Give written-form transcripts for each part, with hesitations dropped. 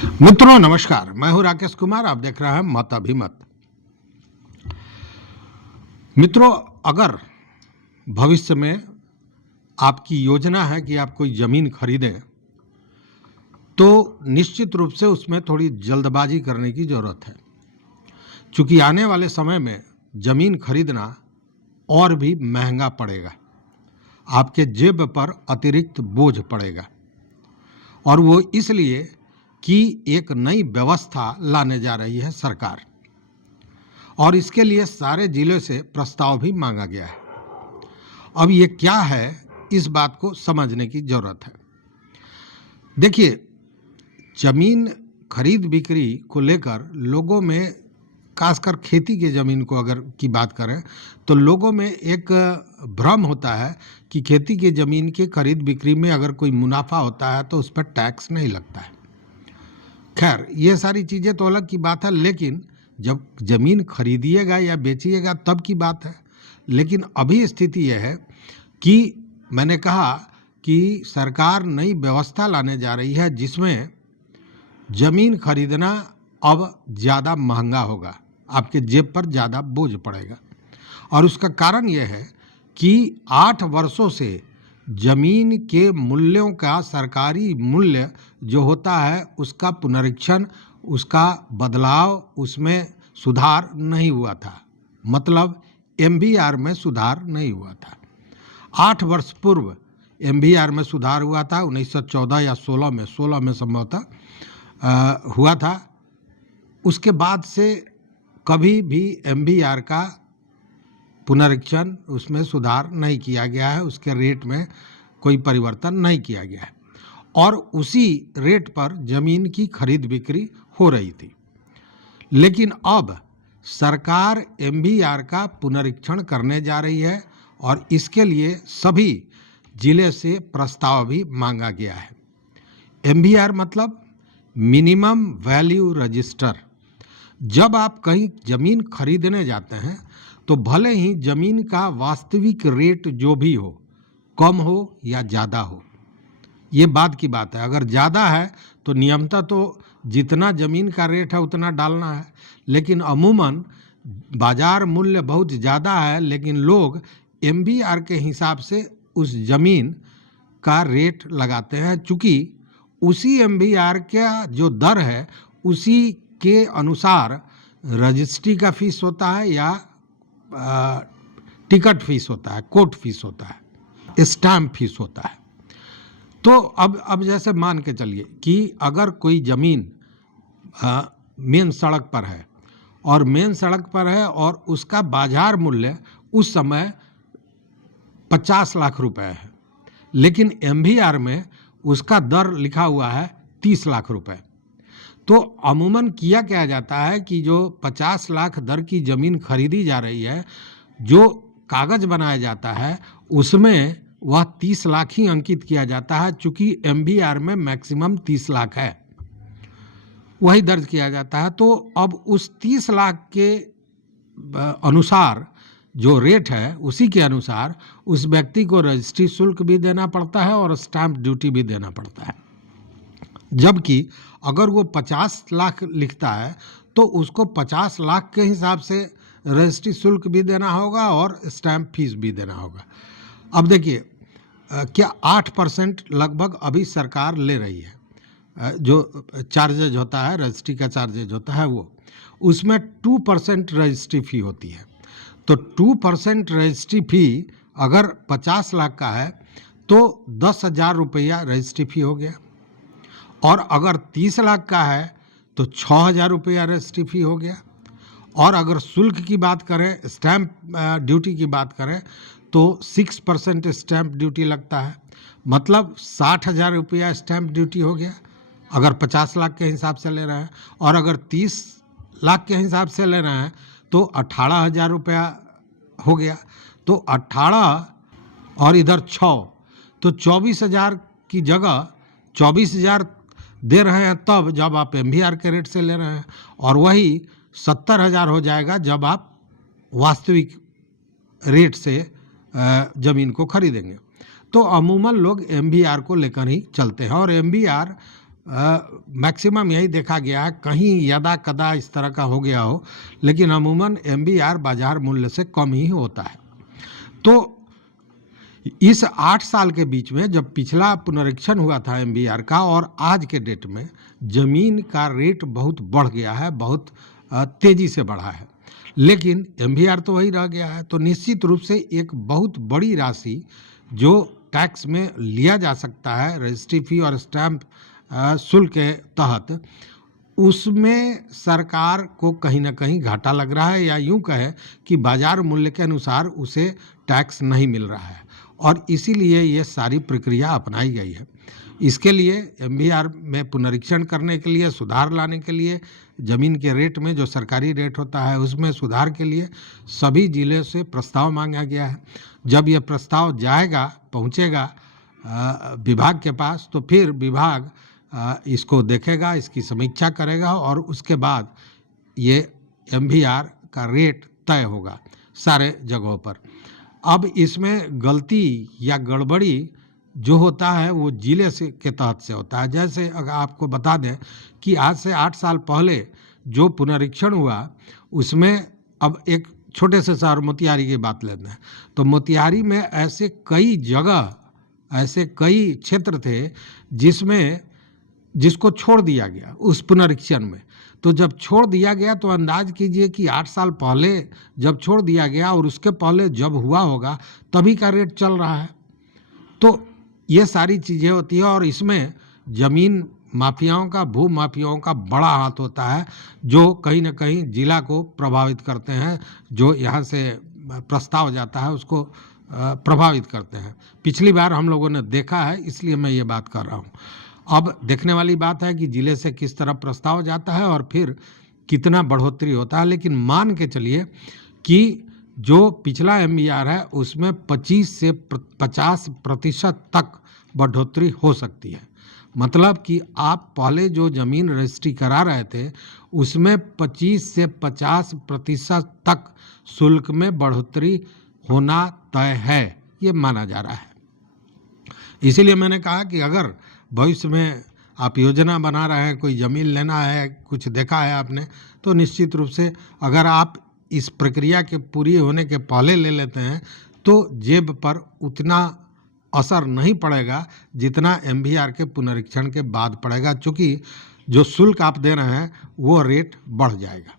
मित्रों नमस्कार, मैं हूं राकेश कुमार। आप देख रहे हैं मत अभिमत। मित्रों, अगर भविष्य में आपकी योजना है कि आप कोई जमीन खरीदें तो निश्चित रूप से उसमें थोड़ी जल्दबाजी करने की जरूरत है, क्योंकि आने वाले समय में जमीन खरीदना और भी महंगा पड़ेगा, आपके जेब पर अतिरिक्त बोझ पड़ेगा। और वो इसलिए कि एक नई व्यवस्था लाने जा रही है सरकार, और इसके लिए सारे जिलों से प्रस्ताव भी मांगा गया है। अब ये क्या है, इस बात को समझने की जरूरत है। देखिए, जमीन खरीद बिक्री को लेकर लोगों में, खासकर खेती की ज़मीन को अगर की बात करें तो लोगों में एक भ्रम होता है कि खेती की ज़मीन की खरीद बिक्री में अगर कोई मुनाफा होता है तो उस पर टैक्स नहीं लगता है। खैर, ये सारी चीज़ें तो अलग की बात है, लेकिन जब ज़मीन खरीदिएगा या बेचिएगा तब की बात है। लेकिन अभी स्थिति यह है कि मैंने कहा कि सरकार नई व्यवस्था लाने जा रही है जिसमें ज़मीन खरीदना अब ज़्यादा महंगा होगा, आपके जेब पर ज़्यादा बोझ पड़ेगा। और उसका कारण यह है कि 8 वर्षों से जमीन के मूल्यों का, सरकारी मूल्य जो होता है उसका पुनरीक्षण, उसका बदलाव, उसमें सुधार नहीं हुआ था। मतलब एमबीआर में सुधार नहीं हुआ था। 8 वर्ष पूर्व एमबीआर में सुधार हुआ था, 1914 या 16 में संभवतः हुआ था। उसके बाद से कभी भी एमबीआर का पुनरीक्षण, उसमें सुधार नहीं किया गया है, उसके रेट में कोई परिवर्तन नहीं किया गया है, और उसी रेट पर ज़मीन की खरीद बिक्री हो रही थी। लेकिन अब सरकार एमबीआर का पुनरीक्षण करने जा रही है और इसके लिए सभी जिले से प्रस्ताव भी मांगा गया है। एमबीआर मतलब मिनिमम वैल्यू रजिस्टर। जब आप कहीं ज़मीन खरीदने जाते हैं तो भले ही ज़मीन का वास्तविक रेट जो भी हो, कम हो या ज़्यादा हो, ये बात की बात है। अगर ज़्यादा है तो नियमतः तो जितना ज़मीन का रेट है उतना डालना है, लेकिन अमूमन बाज़ार मूल्य बहुत ज़्यादा है, लेकिन लोग एमबीआर के हिसाब से उस ज़मीन का रेट लगाते हैं, चूँकि उसी एमबीआर का जो दर है उसी के अनुसार रजिस्ट्री का फीस होता है या टिकट फीस होता है, कोर्ट फीस होता है, स्टैम्प फीस होता है। तो अब जैसे मान के चलिए कि अगर कोई ज़मीन मेन सड़क पर है और मेन सड़क पर है और उसका बाजार मूल्य उस समय 50 लाख रुपए है, लेकिन एमबीआर में उसका दर लिखा हुआ है 30 लाख रुपए। तो अमूमन किया क्या जाता है कि जो 50 लाख दर की ज़मीन खरीदी जा रही है, जो कागज़ बनाया जाता है उसमें वह 30 लाख ही अंकित किया जाता है, चूँकि एमबीआर में मैक्सिमम 30 लाख है, वही दर्ज किया जाता है। तो अब उस 30 लाख के अनुसार जो रेट है उसी के अनुसार उस व्यक्ति को रजिस्ट्री शुल्क भी देना पड़ता है और स्टैंप ड्यूटी भी देना पड़ता है। जबकि अगर वो 50 लाख लिखता है तो उसको 50 लाख के हिसाब से रजिस्ट्री शुल्क भी देना होगा और स्टैंप फीस भी देना होगा। अब देखिए, क्या 8% लगभग अभी सरकार ले रही है, जो चार्जेज होता है, रजिस्ट्री का चार्जेज होता है, वो उसमें 2% रजिस्ट्री फ़ी होती है। तो 2% रजिस्ट्री फ़ी अगर 50 लाख का है तो 10,000 रुपया रजिस्ट्री फ़ी हो गया, और अगर 30 लाख का है तो 6,000 रुपया रजिस्ट्री फ़ी हो गया। और अगर शुल्क की बात करें, स्टैंप ड्यूटी की बात करें, तो 6% स्टैंप ड्यूटी लगता है, मतलब 60,000 रुपया स्टैंप ड्यूटी हो गया अगर 50 लाख के हिसाब से ले रहे हैं। और अगर 30 लाख के हिसाब से ले रहे हैं तो 18,000 रुपया हो गया। तो 18 और इधर 6, तो 24,000 की जगह 24,000 दे रहे हैं तब जब आप एमबीआर के रेट से ले रहे हैं, और वही 70,000 हो जाएगा जब आप वास्तविक रेट से ज़मीन को खरीदेंगे। तो अमूमन लोग एमबीआर को लेकर ही चलते हैं, और एमबीआर मैक्सिमम यही देखा गया है, कहीं यदा कदा इस तरह का हो गया हो, लेकिन अमूमन एमबीआर बाजार मूल्य से कम ही होता है। तो इस 8 साल के बीच में जब पिछला पुनरीक्षण हुआ था एमबीआर का और आज के डेट में जमीन का रेट बहुत बढ़ गया है, बहुत तेजी से बढ़ा है, लेकिन एमबीआर तो वही रह गया है। तो निश्चित रूप से एक बहुत बड़ी राशि जो टैक्स में लिया जा सकता है रजिस्ट्री फी और स्टैंप शुल्क के तहत, उसमें सरकार को कहीं ना कहीं घाटा लग रहा है, या यूं कहे कि बाजार मूल्य के अनुसार उसे टैक्स नहीं मिल रहा है, और इसीलिए ये सारी प्रक्रिया अपनाई गई है। इसके लिए एमबीआर में पुनरीक्षण करने के लिए, सुधार लाने के लिए, ज़मीन के रेट में जो सरकारी रेट होता है उसमें सुधार के लिए सभी जिले से प्रस्ताव मांगा गया है। जब ये प्रस्ताव जाएगा, पहुंचेगा विभाग के पास, तो फिर विभाग इसको देखेगा, इसकी समीक्षा करेगा और उसके बाद ये एमबीआर का रेट तय होगा सारे जगहों पर। अब इसमें गलती या गड़बड़ी जो होता है वो जिले से के तहत से होता है। जैसे अगर आपको बता दें कि आज से 8 साल पहले जो पुनरीक्षण हुआ उसमें, अब एक छोटे से शहर मोतिहारी की बात लेते हैं, तो मोतिहारी में ऐसे कई जगह, ऐसे कई क्षेत्र थे जिसको छोड़ दिया गया उस पुनरीक्षण में। तो जब छोड़ दिया गया तो अंदाज कीजिए कि 8 साल पहले जब छोड़ दिया गया और उसके पहले जब हुआ होगा तभी का रेट चल रहा है। तो ये सारी चीज़ें होती है और इसमें ज़मीन माफियाओं का, भू माफियाओं का बड़ा हाथ होता है, जो कहीं ना कहीं जिला को प्रभावित करते हैं। जो यहाँ से प्रस्ताव जाता है उसको प्रभावित करते हैं। पिछली बार हम लोगों ने देखा है, इसलिए मैं ये बात कर रहा हूँ। अब देखने वाली बात है कि जिले से किस तरह प्रस्ताव जाता है और फिर कितना बढ़ोतरी होता है। लेकिन मान के चलिए कि जो पिछला एमबीआर है उसमें 25 से 50% तक बढ़ोतरी हो सकती है। मतलब कि आप पहले जो ज़मीन रजिस्ट्री करा रहे थे उसमें 25 से 50% तक शुल्क में बढ़ोतरी होना तय है, ये माना जा रहा है। इसीलिए मैंने कहा कि अगर भविष्य में आप योजना बना रहे हैं, कोई ज़मीन लेना है, कुछ देखा है आपने, तो निश्चित रूप से अगर आप इस प्रक्रिया के पूरी होने के पहले ले लेते हैं तो जेब पर उतना असर नहीं पड़ेगा जितना एमबीआर के पुनरीक्षण के बाद पड़ेगा, क्योंकि जो शुल्क आप दे रहे हैं वो रेट बढ़ जाएगा।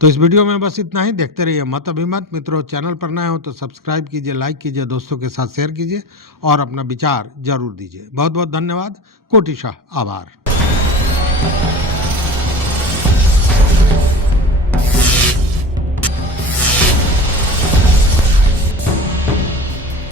तो इस वीडियो में बस इतना ही। देखते रहिए मत अभिमत। मित्रों, चैनल पर नए हो तो सब्सक्राइब कीजिए, लाइक कीजिए, दोस्तों के साथ शेयर कीजिए और अपना विचार जरूर दीजिए। बहुत बहुत धन्यवाद। कोटिशाह आभार।